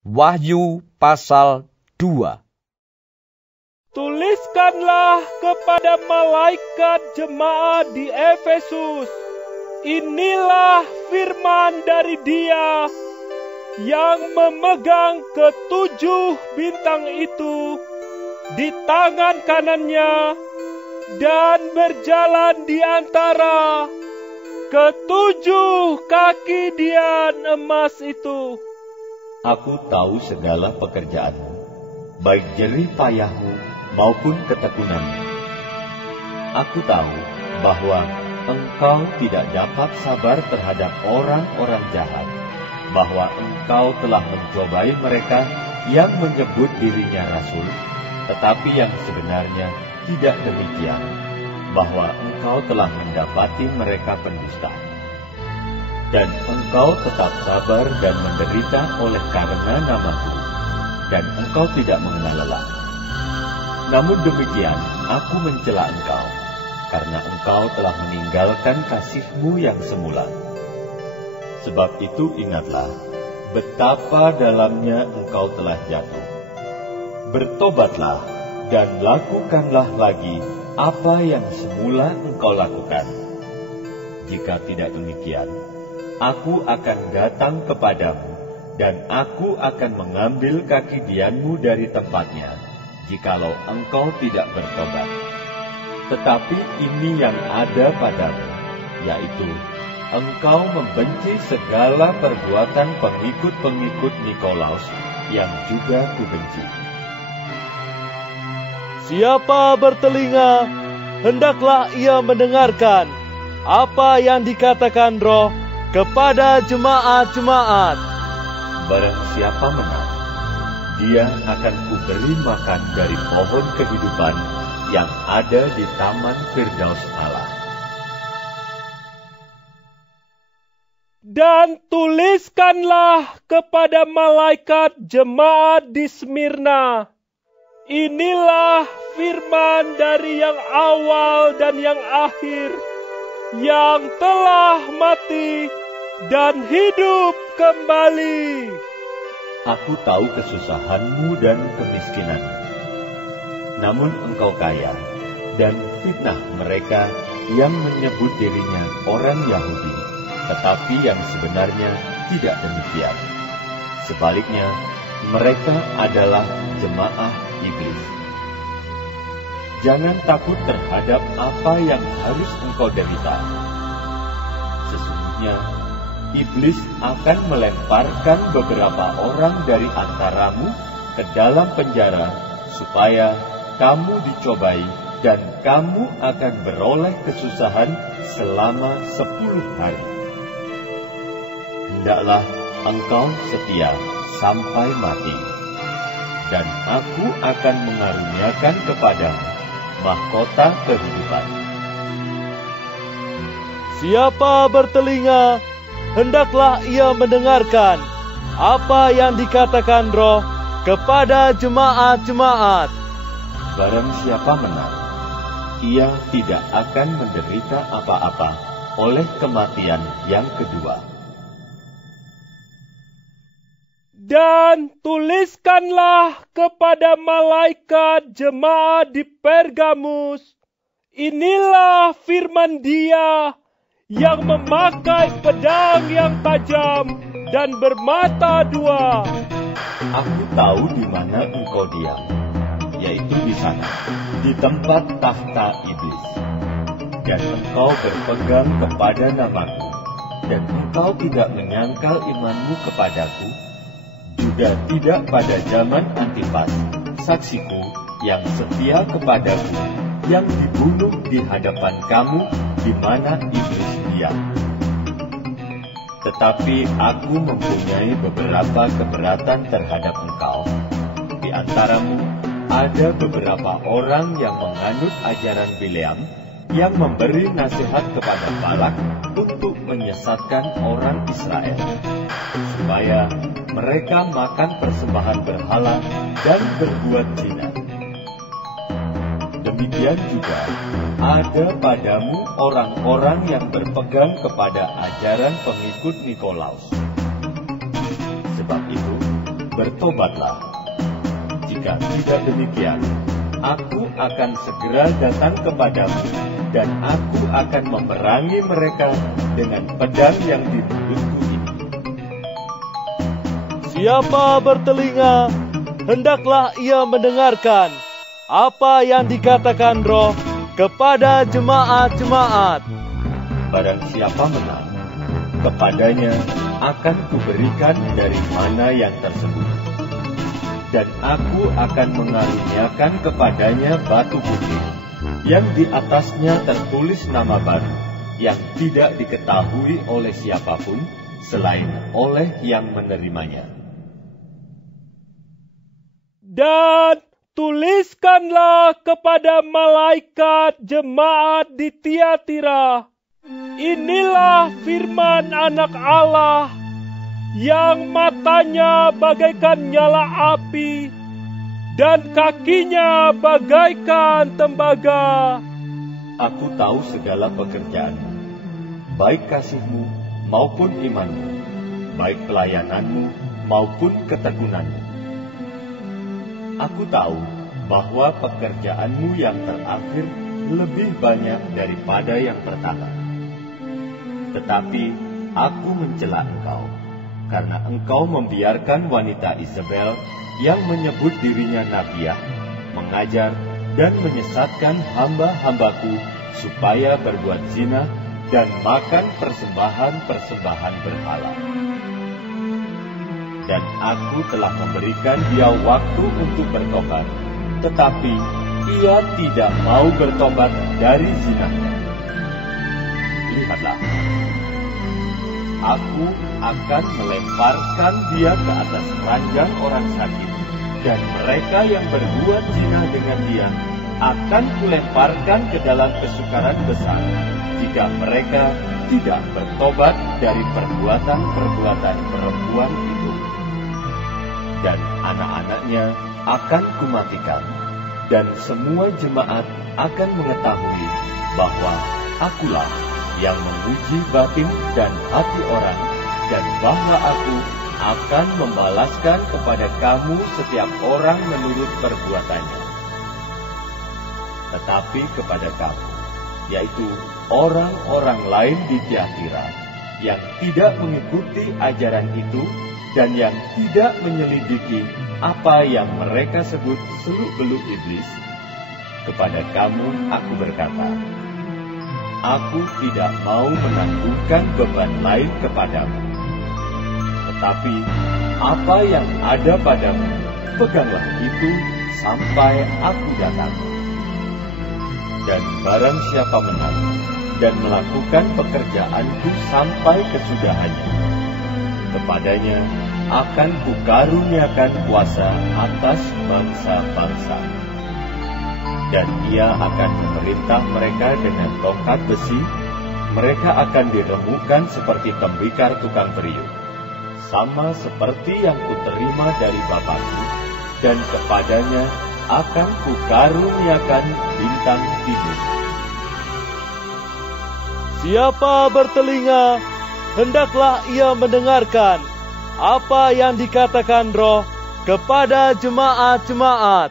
Wahyu pasal 2. Tuliskanlah kepada malaikat jemaat di Efesus, inilah firman dari Dia yang memegang ketujuh bintang itu di tangan kanannya dan berjalan di antara ketujuh kaki dian emas itu. Aku tahu segala pekerjaanmu, baik jerih payahmu maupun ketekunanmu. Aku tahu bahwa engkau tidak dapat sabar terhadap orang-orang jahat, bahwa engkau telah mencobai mereka yang menyebut dirinya rasul, tetapi yang sebenarnya tidak demikian, bahwa engkau telah mendapati mereka pendusta. Dan engkau tetap sabar dan menderita oleh karena namaku, dan engkau tidak mengenal lelah. Namun demikian, aku mencela engkau, karena engkau telah meninggalkan kasihmu yang semula. Sebab itu ingatlah, betapa dalamnya engkau telah jatuh. Bertobatlah, dan lakukanlah lagi apa yang semula engkau lakukan. Jika tidak demikian, aku akan datang kepadamu, dan aku akan mengambil kaki dianmu dari tempatnya, jikalau engkau tidak bertobat. Tetapi ini yang ada padamu, yaitu engkau membenci segala perbuatan pengikut-pengikut Nikolaus, yang juga kubenci. Siapa bertelinga, hendaklah ia mendengarkan apa yang dikatakan Roh kepada jemaat-jemaat. Barang siapa menang, dia akan kuberi makan dari pohon kehidupan yang ada di taman Firdaus Allah. Dan tuliskanlah kepada malaikat jemaat di Smyrna, inilah firman dari yang awal dan yang akhir, yang telah mati dan hidup kembali. Aku tahu kesusahanmu dan kemiskinanmu, namun engkau kaya, dan fitnah mereka yang menyebut dirinya orang Yahudi, tetapi yang sebenarnya tidak demikian. Sebaliknya, mereka adalah jemaah iblis. Jangan takut terhadap apa yang harus engkau derita. Sesungguhnya, iblis akan melemparkan beberapa orang dari antaramu ke dalam penjara, supaya kamu dicobai, dan kamu akan beroleh kesusahan selama 10 hari. Hendaklah engkau setia sampai mati, dan aku akan mengaruniakan kepadamu mahkota kehidupan. Siapa bertelinga, hendaklah ia mendengarkan apa yang dikatakan Roh kepada jemaat-jemaat. Barang siapa menang, ia tidak akan menderita apa-apa oleh kematian yang kedua. Dan tuliskanlah kepada malaikat jemaat di Pergamus, inilah firman Dia yang memakai pedang yang tajam dan bermata dua. Aku tahu di mana engkau diam, yaitu di sana, di tempat tahta iblis. Dan engkau berpegang kepada namaku, dan engkau tidak menyangkal imanmu kepadaku, juga tidak pada zaman Antipas, saksiku yang setia kepadaku, yang dibunuh di hadapan kamu di mana iblis diam. Tetapi aku mempunyai beberapa keberatan terhadap engkau. Di antaramu ada beberapa orang yang menganut ajaran Bileam, yang memberi nasihat kepada Balak untuk menyesatkan orang Israel, supaya mereka makan persembahan berhala dan berbuat zina. Demikian juga ada padamu orang-orang yang berpegang kepada ajaran pengikut Nikolaus. Sebab itu, bertobatlah. Jika tidak demikian, aku akan segera datang kepadamu, dan aku akan memerangi mereka dengan pedang yang di mulutku ini. Siapa bertelinga, hendaklah ia mendengarkan apa yang dikatakan Roh kepada jemaat-jemaat. Barang siapa menang, kepadanya akan kuberikan dari mana yang tersembunyi. Dan aku akan mengaruniakan kepadanya batu putih, yang di atasnya tertulis nama baru, yang tidak diketahui oleh siapapun, selain oleh yang menerimanya. Dan tuliskanlah kepada malaikat jemaat di Tiatira, inilah firman Anak Allah, yang matanya bagaikan nyala api, dan kakinya bagaikan tembaga. Aku tahu segala pekerjaanmu, baik kasihmu maupun imanmu, baik pelayananmu maupun ketekunanmu. Aku tahu bahwa pekerjaanmu yang terakhir lebih banyak daripada yang pertama. Tetapi aku mencela engkau, karena engkau membiarkan wanita Isabel yang menyebut dirinya nabiah, mengajar dan menyesatkan hamba-hambaku supaya berbuat zina dan makan persembahan-persembahan berhala. Dan aku telah memberikan dia waktu untuk bertobat, tetapi ia tidak mau bertobat dari zinanya. Lihatlah, aku akan melemparkan dia ke atas ranjang orang sakit, dan mereka yang berbuat zina dengan dia akan kulemparkan ke dalam kesukaran besar, jika mereka tidak bertobat dari perbuatan-perbuatan perempuan itu. Dan anak-anaknya akan kumatikan, dan semua jemaat akan mengetahui bahwa akulah yang menguji batin dan hati orang, dan bahwa aku akan membalaskan kepada kamu setiap orang menurut perbuatannya. Tetapi kepada kamu, yaitu orang-orang lain di Tiatira, yang tidak mengikuti ajaran itu, dan yang tidak menyelidiki apa yang mereka sebut seluk-beluk iblis, kepada kamu aku berkata, aku tidak mau menanggungkan beban lain kepadamu. Tetapi apa yang ada padamu, peganglah itu sampai aku datang. Dan barang siapa menang dan melakukan pekerjaanku sampai kesudahannya, kepadanya akan kukaruniakan kuasa atas bangsa-bangsa. Dan ia akan memerintah mereka dengan tongkat besi, mereka akan diremukkan seperti tembikar tukang periuk, sama seperti yang kuterima dari Bapakku, dan kepadanya akan kukaruniakan bintang tidur. Siapa bertelinga, hendaklah ia mendengarkan apa yang dikatakan Roh kepada jemaat-jemaat.